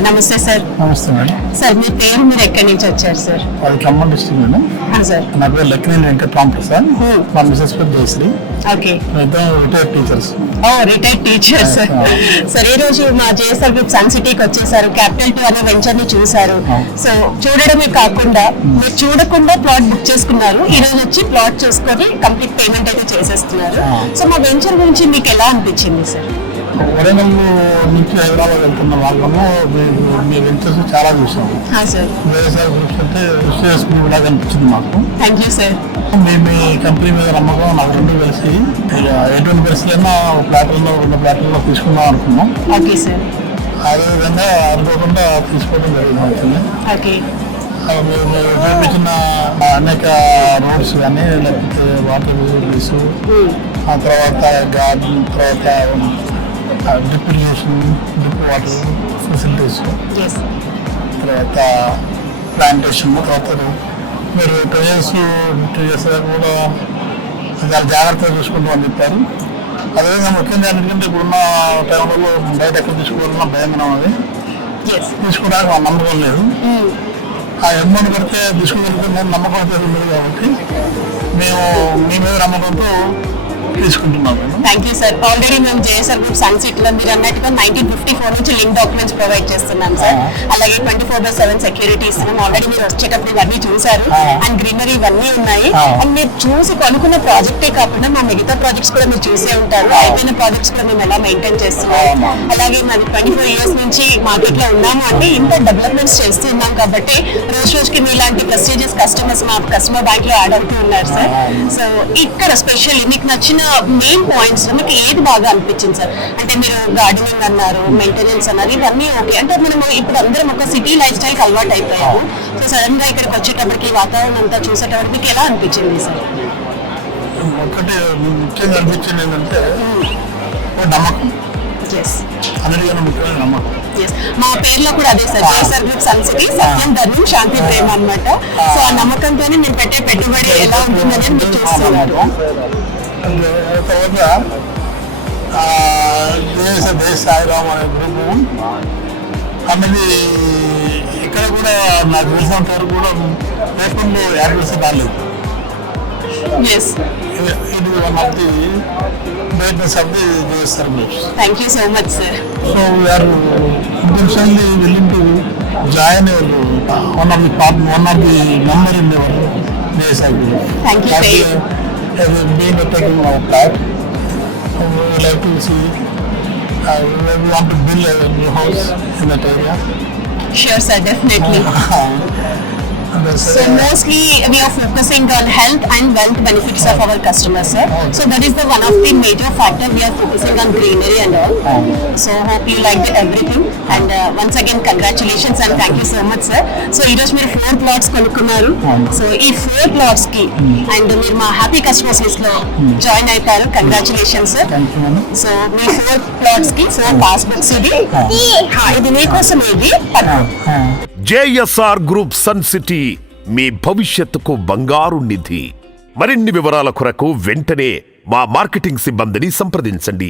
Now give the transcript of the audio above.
Sir నమస్తే sir. నమస్తే madam. Sir మీ పేరు, మీరు ఎక్కడి నుంచి వచ్చారు సార్? అది ఖమ్మం డిస్ట్రిక్ట్ మేడం. సార్ నా పేరు లక్ష్మీ వెంకట రామప్రసాద్. మా మిసెస్ పేరు Jayashree. Okay. Retired teachers. Retired teachers. Sir ఈ రోజు మా జేఎస్ఆర్ గ్రూప్ సన్ సిటీకి వచ్చేసారు. క్యాపిటల్ 2 అనే వెంచర్ ని చూసారు. సో చూడడమే కాకుండా మీరు చూడకుండా ప్లాట్ బుక్ చేసుకున్నారు. ఈ రోజు వచ్చి ప్లాట్ చూసుకొని కంప్లీట్ పేమెంట్ అయితే చేసేస్తున్నారు. సో మా వెంచర్ గురించి మీకు ఎలా అనిపించింది సార్? వరంగల్ నుంచి హైదరాబాద్ వెళ్తున్న వాళ్ళము మీ వెంచర్స్ చాలా చూసాము. జేఎస్ఆర్ గ్రూప్స్ అంటే స్కూల్ లాగా అనిపించింది మాకు. Thank you sir. Me company మీద నమ్మకం నాకు రెండు కలిసి ఎటువంటి పరిస్థితులైనా ఫ్లాట్లలో 2 ఫ్లాట్లలో తీసుకుందాం అనుకున్నాం. Okay sir. అదేవిధంగా అనుకోకుండా తీసుకోవడం జరిగింది. ఓకే. మీరు ఉపయోగించిన అనేక రోడ్స్ కానీ లేకపోతే వాటర్ ఫెసిలిటీస్, ఆ తర్వాత గార్డెన్, తర్వాత drip irrigation, drip water facilities, తర్వాత ప్లాంటేషన్, తర్వాత మీరు 2 years కూడా చాలా జాగ్రత్తగా చూసుకుంటూ అని చెప్పారు. అదేవిధంగా ముఖ్యంగా ఎందుకంటే ఇప్పుడున్న టైంలో బయట ఎక్కడ తీసుకోవాలన్నా భయంగా ఉన్నది. తీసుకోవడానికి మా నమ్మకం లేదు. ఆ అమౌంట్ కడితే తీసుకోగలుగుతాం నమ్మకం అయితే లేదు కాబట్టి మేము మీ మీద నమ్మకంతో తీసుకుంటున్నాం. Thank you sir. ఆల్రెడీ మేము జేఎస్ఆర్ గ్రూప్ సన్ సిటీలో మీరు అన్నట్టుగా 1954 నుంచి లింక్ డాక్యుమెంట్స్ ప్రొవైడ్ చేస్తున్నాం సార్. అలాగే 24/7 సెక్యూరిటీ ఇస్తున్నాం. ఆల్రెడీ మీరు వచ్చేటప్పుడు ఇవన్నీ చూసారు. అండ్ గ్రీనరీ ఇవన్నీ ఉన్నాయి. అండ్ మీరు చూసి కొనుక్కున్న ప్రాజెక్టే కాకుండా మా మిగతా ప్రాజెక్ట్స్ కూడా మీరు చూసే ఉంటారు. అయిపోయిన ప్రాజెక్ట్స్ కూడా మేము ఎలా మెయింటైన్ చేస్తున్నాం. అలాగే మరి 24 years నుంచి మార్కెట్ లో ఉన్నాము అంటే ఇంత డెవలప్మెంట్స్ చేస్తున్నాం కాబట్టి రోజుకి మీలాంటి ప్రెస్టీజియస్ కస్టమర్స్ మా కస్టమర్ బ్యాంక్ లో యాడ్ అవుతూ ఉన్నారు సార్. సో ఇక్కడ స్పెషల్లీ మీకు నచ్చిన మెయిన్ పాయింట్స్ మీకు ఏది బాగా అనిపించింది సార్? అంటే మీరు గార్డెనింగ్ అన్నారు, మెయింటెనెన్స్ అన్నారు, ఇవన్నీ ఓకే. అంటే మనం ఇప్పుడు అందరం ఒక సిటీ లైఫ్ స్టైల్ అలవాటు అయిపోయాము. సో సడన్ గా ఇక్కడికి వచ్చేటప్పటికి వాతావరణం అంతా చూసేటప్పటికి మీకు ఎలా అనిపించింది సార్? ఒకటి ముఖ్యంగా అనిపించింది ఏంటంటే నమ్మకం. అన్నిటికన్నా ముఖ్యమైన నమ్మకం. మా పేర్లో కూడా అదే sir, JSR group Sun City, సత్యం, ధర్మం, శాంతి, ప్రేమ అనమాట. సో ఆ నమ్మకంతోనే నేను పెట్టే పెట్టుబడి ఎలా ఉంటుందని మీరు చూస్తున్నారు. తర్వాత సాయిరామ్ అనే గ్రూపు అనేది ఇక్కడ కూడా నాకు తెలిసినంత వరకు కూడా పేపర్లో యాడ్వర్స్ రాలేదు. ఇది one of the greatness of the JSR groups. Thank you so much, sir. So we are intentionally willing to join one of the member in our JSR group. Thank you, sir. Being attending our flat, we would like to see. We want to build a new house in that area. Sure, sir. Definitely. So mostly we are focusing on health and wealth benefits of our customers, sir. So that is the one of the major factor we are focusing on greenery and all. So hope you liked everything and once again congratulations and thank you so much, sir. So ee roju meer 4 plots konukunnaru. So ee 4 plots ki and meer ma happy customers list lo join aitaru. Congratulations, sir. Thank you, madam. So mee 4 plots ki 4 passbooks idi. ఇది మీకోసం ఇది. JSR group Sun city మీ భవిష్యత్తుకు బంగారు నిధి. మరిన్ని వివరాల కొరకు వెంటనే మా మార్కెటింగ్ సిబ్బందిని సంప్రదించండి.